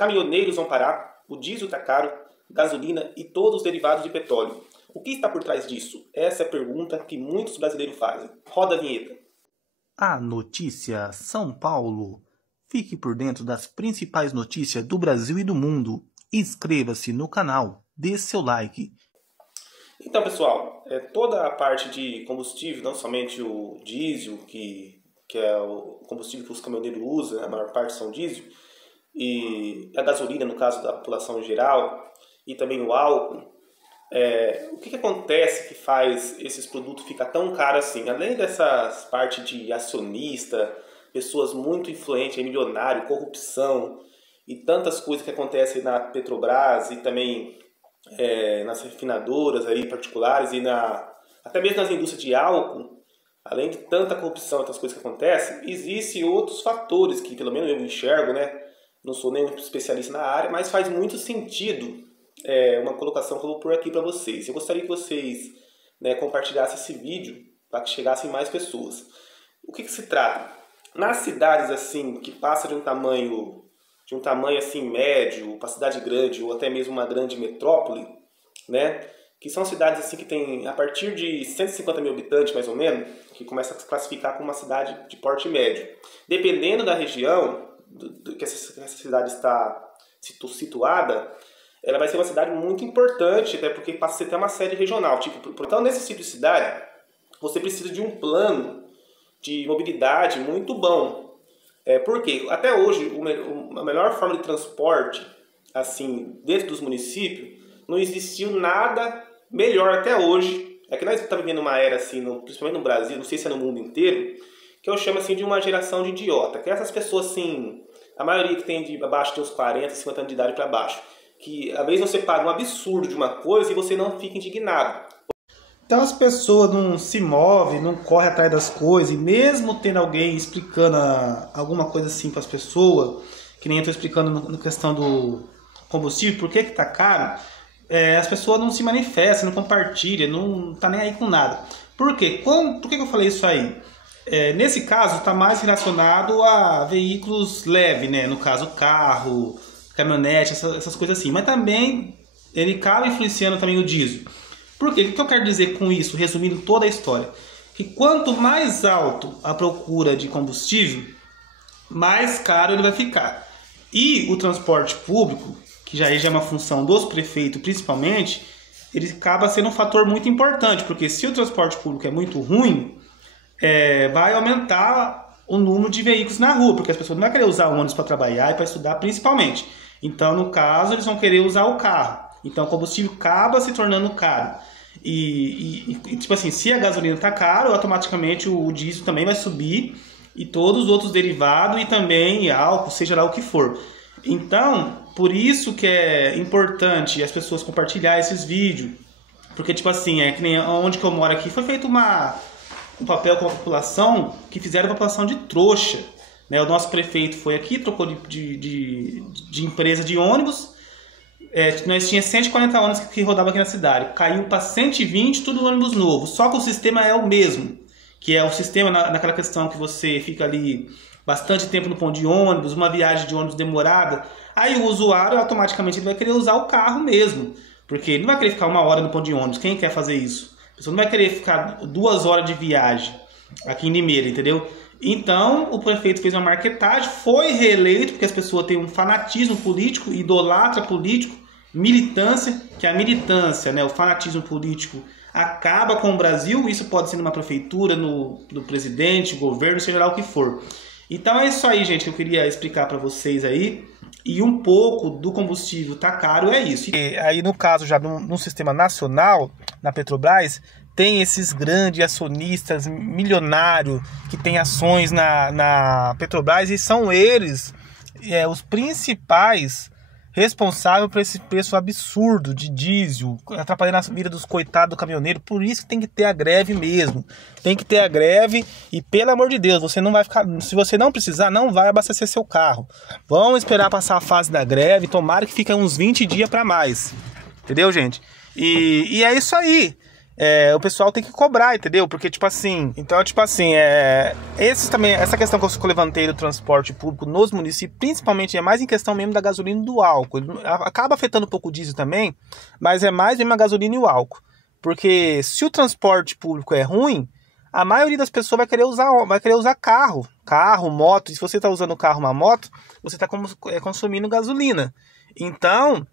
caminhoneiros vão parar, o diesel está caro, gasolina e todos os derivados de petróleo. O que está por trás disso? Essa é a pergunta que muitos brasileiros fazem. Roda a vinheta. A notícia São Paulo. Fique por dentro das principais notícias do Brasil e do mundo. Inscreva-se no canal, dê seu like. Então, pessoal, toda a parte de combustível, não somente o diesel, que é o combustível que os caminhoneiros usam, a maior parte são diesel, e a gasolina, no caso da população em geral, e também o álcool, o que acontece que faz esses produtos ficar tão caros assim? Além dessas partes de acionista, pessoas muito influentes, milionário, corrupção e tantas coisas que acontecem na Petrobras e também nas refinadoras aí particulares e até mesmo nas indústrias de álcool, além de tanta corrupção e outras coisas que acontecem, existem outros fatores que pelo menos eu enxergo, né? Não sou nenhum especialista na área, mas faz muito sentido uma colocação que eu vou pôr aqui para vocês. Eu gostaria que vocês compartilhassem esse vídeo para que chegassem mais pessoas. O que se trata? Nas cidades assim que passa de um tamanho assim médio para cidade grande ou até mesmo uma grande metrópole, né? Que são cidades assim que tem a partir de 150 mil habitantes mais ou menos, que começa a se classificar como uma cidade de porte médio. Dependendo da região que essa cidade está situada, ela vai ser uma cidade muito importante, até porque passa a ser até uma sede regional. Então, nesse tipo de cidade, você precisa de um plano de mobilidade muito bom. Porque até hoje, a melhor forma de transporte, assim, dentro dos municípios, não existiu nada melhor até hoje. É que nós estamos vivendo uma era, assim, principalmente no Brasil, não sei se é no mundo inteiro, que eu chamo assim de uma geração de idiota. Que é essas pessoas, assim, a maioria que tem abaixo de uns 40, 50 anos de idade para baixo, que às vezes você paga um absurdo de uma coisa e você não fica indignado. Então as pessoas não se movem, não correm atrás das coisas, e mesmo tendo alguém explicando alguma coisa assim para as pessoas, que nem eu estou explicando na questão do combustível, por que está caro, as pessoas não se manifestam, não compartilham, não tá nem aí com nada. Por quê? Por que eu falei isso aí? Nesse caso está mais relacionado a veículos leves, né? No caso carro, caminhonete, essas coisas assim. Mas também ele acaba influenciando também o diesel. Por quê? O que eu quero dizer com isso, resumindo toda a história? Que quanto mais alto a procura de combustível, mais caro ele vai ficar. E o transporte público, que já é uma função dos prefeitos principalmente, ele acaba sendo um fator muito importante. Porque se o transporte público é muito ruim, vai aumentar o número de veículos na rua, porque as pessoas não vão querer usar o ônibus para trabalhar e para estudar principalmente. Então, no caso, eles vão querer usar o carro. Então, o combustível acaba se tornando caro. E tipo assim, se a gasolina está caro, automaticamente o diesel também vai subir e todos os outros derivados e também álcool, seja lá o que for. Então, por isso que é importante as pessoas compartilhar esses vídeos. Porque, tipo assim, que nem onde que eu moro aqui, foi feito um papel com a população que fizeram a população de trouxa. O nosso prefeito foi aqui, trocou de empresa de ônibus. Nós tínhamos 140 ônibus que rodava aqui na cidade. Caiu para 120, tudo ônibus novo. Só que o sistema é o mesmo. Que é o sistema naquela questão que você fica ali bastante tempo no ponto de ônibus, uma viagem de ônibus demorada. Aí o usuário automaticamente ele vai querer usar o carro mesmo. Porque ele não vai querer ficar 1 hora no ponto de ônibus. Quem quer fazer isso? A pessoa não vai querer ficar 2 horas de viagem aqui em Limeira, entendeu? Então, o prefeito fez uma marketagem, foi reeleito, porque as pessoas têm um fanatismo político, idolatra político, militância, que a militância, o fanatismo político acaba com o Brasil. Isso pode ser numa prefeitura, no presidente, governo, seja lá o que for. Então é isso aí, gente, que eu queria explicar para vocês aí. E um pouco do combustível tá caro, é isso. E aí, no caso, já no sistema nacional, na Petrobras, tem esses grandes acionistas milionários que têm ações na Petrobras e são eles os principais responsáveis por esse preço absurdo de diesel, atrapalhando a vida dos coitados do caminhoneiro. Por isso que tem que ter a greve mesmo. Tem que ter a greve e, pelo amor de Deus, você não vai ficar, se você não precisar, não vai abastecer seu carro. Vamos esperar passar a fase da greve, tomara que fique uns 20 dias para mais. Entendeu, gente? E é isso aí. o pessoal tem que cobrar, entendeu? Porque, tipo assim, então, tipo assim, essa questão que eu levantei do transporte público nos municípios, principalmente é mais em questão mesmo da gasolina e do álcool. Acaba afetando um pouco o diesel também, mas é mais mesmo a gasolina e o álcool. Porque se o transporte público é ruim, a maioria das pessoas vai querer usar carro, moto. E se você está usando carro, uma moto, você está consumindo gasolina. Então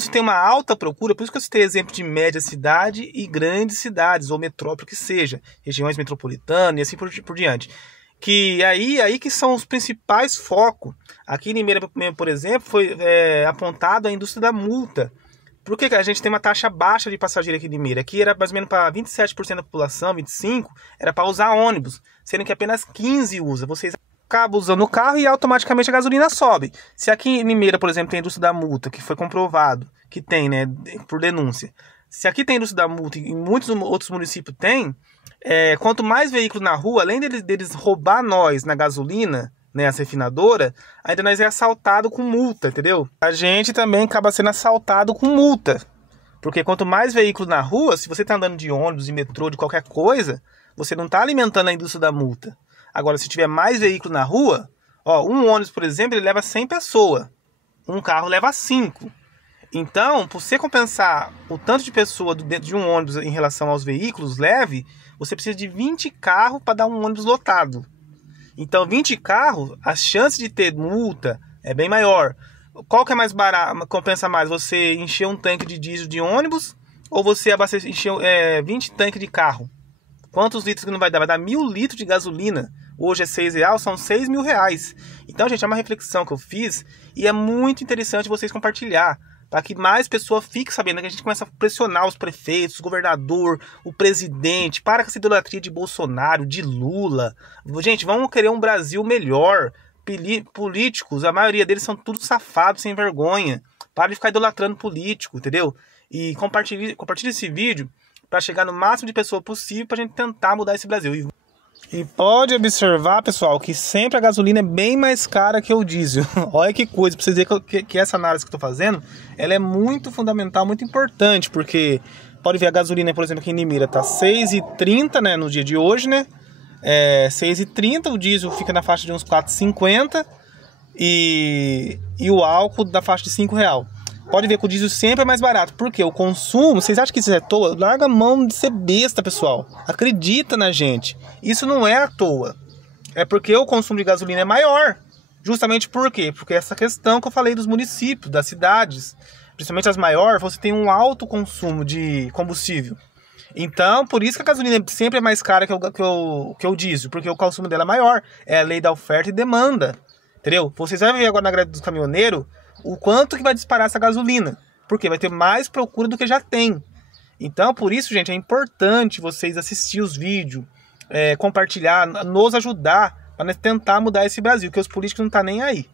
se tem uma alta procura, por isso que eu citei exemplo de média cidade e grandes cidades, ou metrópole que seja, regiões metropolitanas e assim por diante. Que aí que são os principais focos. Aqui em Limeira, por exemplo, foi apontado a indústria da multa. Por que a gente tem uma taxa baixa de passageiro aqui em Limeira? Aqui era mais ou menos para 27% da população, 25% era para usar ônibus, sendo que apenas 15% usa. Vocês acabam usando o carro e automaticamente a gasolina sobe. Se aqui em Limeira, por exemplo, tem a indústria da multa, que foi comprovado que tem, né, por denúncia. Se aqui tem a indústria da multa e em muitos outros municípios tem, quanto mais veículos na rua, além deles roubar nós na gasolina, né, as refinadoras, ainda nós é assaltado com multa, entendeu? A gente também acaba sendo assaltado com multa. Porque quanto mais veículos na rua, se você está andando de ônibus, de metrô, de qualquer coisa, você não está alimentando a indústria da multa. Agora, se tiver mais veículos na rua, um ônibus, por exemplo, ele leva 100 pessoas. Um carro leva 5. Então, por você compensar o tanto de pessoa dentro de um ônibus em relação aos veículos leve, você precisa de 20 carros para dar um ônibus lotado. Então, 20 carros, a chance de ter multa é bem maior. Qual que é mais barato, compensa mais? Você encher um tanque de diesel de ônibus ou você encher 20 tanques de carro? Quantos litros que não vai dar? Vai dar 1.000 litros de gasolina. Hoje é R$6, são R$6.000. Então, gente, é uma reflexão que eu fiz e é muito interessante vocês compartilhar, para que mais pessoas fiquem sabendo, que a gente começa a pressionar os prefeitos, o governador, o presidente, para com essa idolatria de Bolsonaro, de Lula. Gente, vamos querer um Brasil melhor. Políticos, a maioria deles são tudo safados, sem vergonha. Para de ficar idolatrando político, entendeu? E compartilhe esse vídeo para chegar no máximo de pessoas possível para a gente tentar mudar esse Brasil. E pode observar, pessoal, que sempre a gasolina é bem mais cara que o diesel. Olha que coisa, pra vocês verem que essa análise que eu tô fazendo, ela é muito fundamental, muito importante, porque pode ver a gasolina, por exemplo, aqui em Limeira tá R$6,30, né, no dia de hoje, né? R$6,30, o diesel fica na faixa de uns R$4,50 e o álcool da faixa de R$5. Pode ver que o diesel sempre é mais barato. Porque o consumo, vocês acham que isso é à toa? Larga a mão de ser besta, pessoal. Acredita na gente. Isso não é à toa. É porque o consumo de gasolina é maior. Justamente por quê? Porque essa questão que eu falei dos municípios, das cidades, principalmente as maiores, você tem um alto consumo de combustível. Então, por isso que a gasolina sempre é mais cara que o diesel. Porque o consumo dela é maior. É a lei da oferta e demanda. Entendeu? Vocês vão ver agora na greve dos caminhoneiros o quanto que vai disparar essa gasolina. Porque vai ter mais procura do que já tem. Então, por isso, gente, é importante vocês assistir os vídeos, compartilhar, nos ajudar para tentar mudar esse Brasil, que os políticos não estão nem aí.